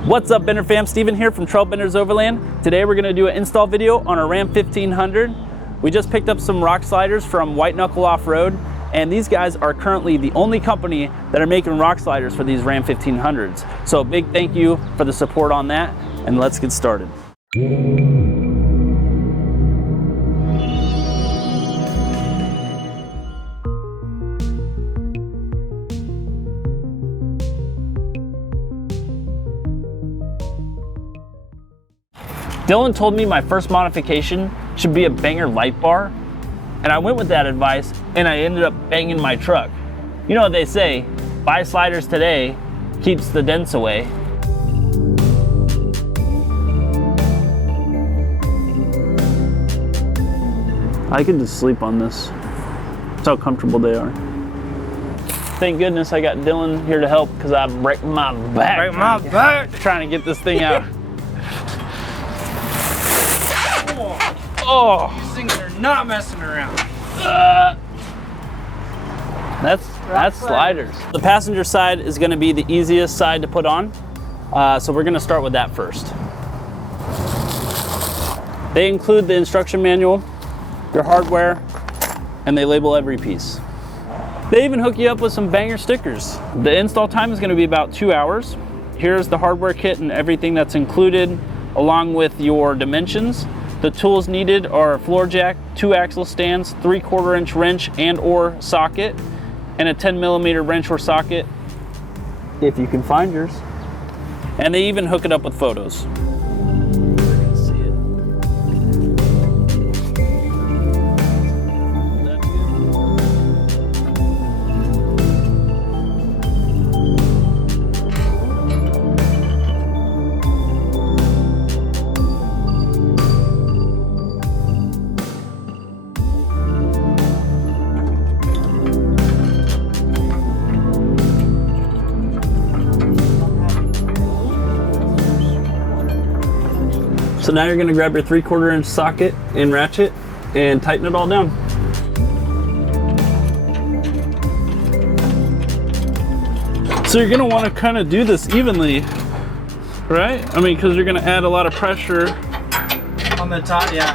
What's up, Bender fam? Steven here from Trail Benders Overland. Today we're going to do an install video on our Ram 1500. We just picked up some rock sliders from White Knuckle Off-Road, and these guys are currently the only company that are making rock sliders for these Ram 1500s. So a big thank you for the support on that, and let's get started. Dylan told me my first modification should be a banger light bar, and I went with that advice and I ended up banging my truck. You know what they say, buy sliders today, keeps the dents away. I could just sleep on this. That's how comfortable they are. Thank goodness I got Dylan here to help because I break my back. Trying to get this thing out. Oh, these things are not messing around. That's sliders. The passenger side is going to be the easiest side to put on, so we're going to start with that first. They include the instruction manual, your hardware, and they label every piece. They even hook you up with some banger stickers. The install time is going to be about 2 hours. Here's the hardware kit and everything that's included, along with your dimensions. The tools needed are a floor jack, 2 axle stands, 3/4 inch wrench and or socket, and a 10mm wrench or socket, if you can find yours. And they even hook it up with photos. So now you're gonna grab your 3/4 inch socket and ratchet and tighten it all down. So you're gonna wanna kinda do this evenly, right? I mean, because you're gonna add a lot of pressure. On the top, yeah.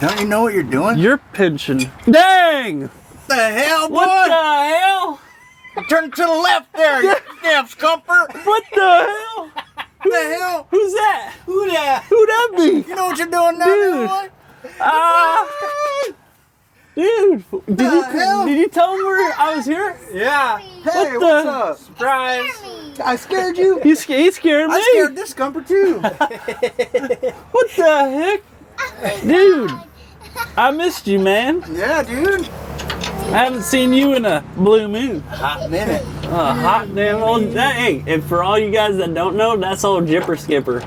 Don't you know what you're doing? You're pinching. Dang! What the hell, boy? What the hell? Turn to the left there, you damn scumper. What the hell? What the hell? Who's that? Who that? Who'd that be? You know what you're doing now, Dude. boy? Dude, hell? did you tell him I was here? Yeah. Hey, What what's the- up? Surprise. I scared you? He scared me. I scared this scumper too. What the heck? Dude, I missed you, man. Yeah, dude. I haven't seen you in a blue moon. Hot minute. Hot damn old dang. And for all you guys that don't know, that's old Jipper Skipper.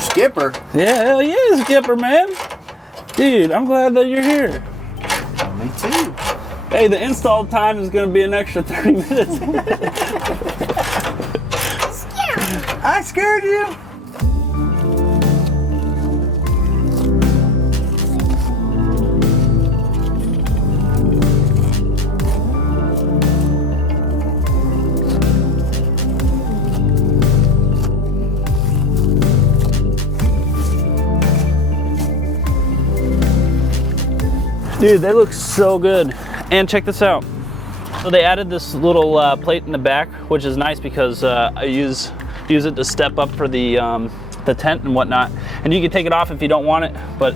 Skipper. Yeah, hell yeah, Skipper, man. Dude, I'm glad that you're here. Me too. Hey, the install time is gonna be an extra 30 minutes. I scared you. Dude, they look so good. And check this out. So they added this little plate in the back, which is nice because I use it to step up for the tent and whatnot. And you can take it off if you don't want it, but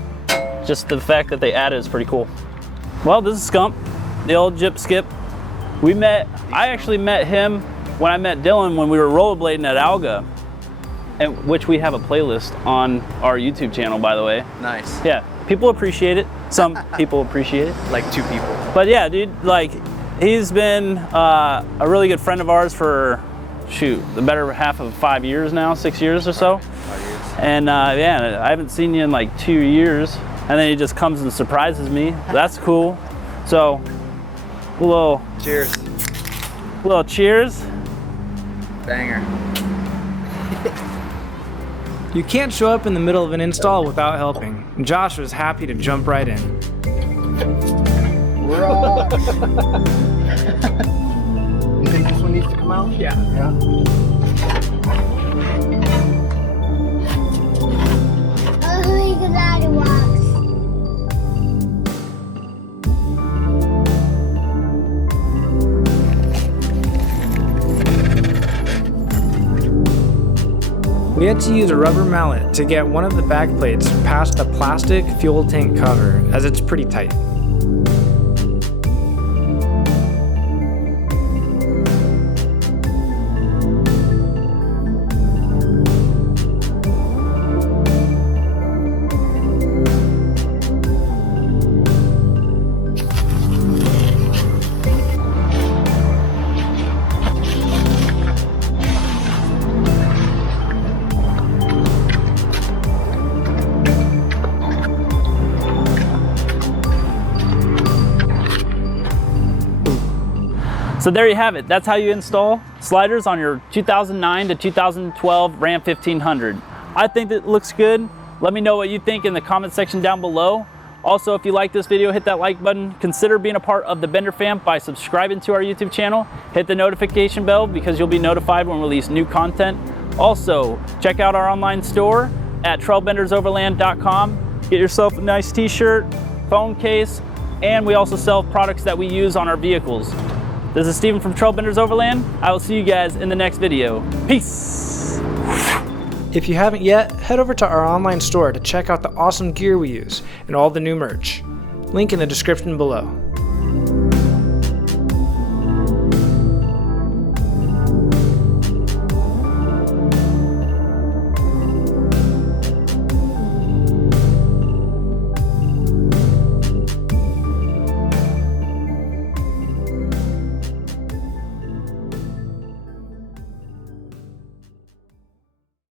just the fact that they added is pretty cool. Well, this is Scump, the old Jip Skip. I actually met him when I met Dylan when we were rollerblading at Alga, and which we have a playlist on our YouTube channel, by the way. Nice. Yeah, people appreciate it. Some people appreciate it. Like 2 people. But yeah, dude, like, he's been a really good friend of ours for, shoot, the better half of 5 years now, 6 years or so. 5 years. And yeah, I haven't seen you in like 2 years. And then he just comes and surprises me. That's cool. So, a little Cheers. cheers. Banger. You can't show up in the middle of an install without helping. and Josh was happy to jump right in. We're all. You think this one needs to come out? Yeah. We had to use a rubber mallet to get one of the back plates past the plastic fuel tank cover, as it's pretty tight. So there you have it. That's how you install sliders on your 2009 to 2012 Ram 1500. I think that looks good. Let me know what you think in the comment section down below. Also, if you like this video, hit that like button. Consider being a part of the Bender fam by subscribing to our YouTube channel. Hit the notification bell because you'll be notified when we release new content. Also, check out our online store at trailbendersoverland.com. Get yourself a nice t-shirt, phone case, and we also sell products that we use on our vehicles. This is Steven from Trail Benders Overland. I will see you guys in the next video. Peace! If you haven't yet, head over to our online store to check out the awesome gear we use and all the new merch. Link in the description below.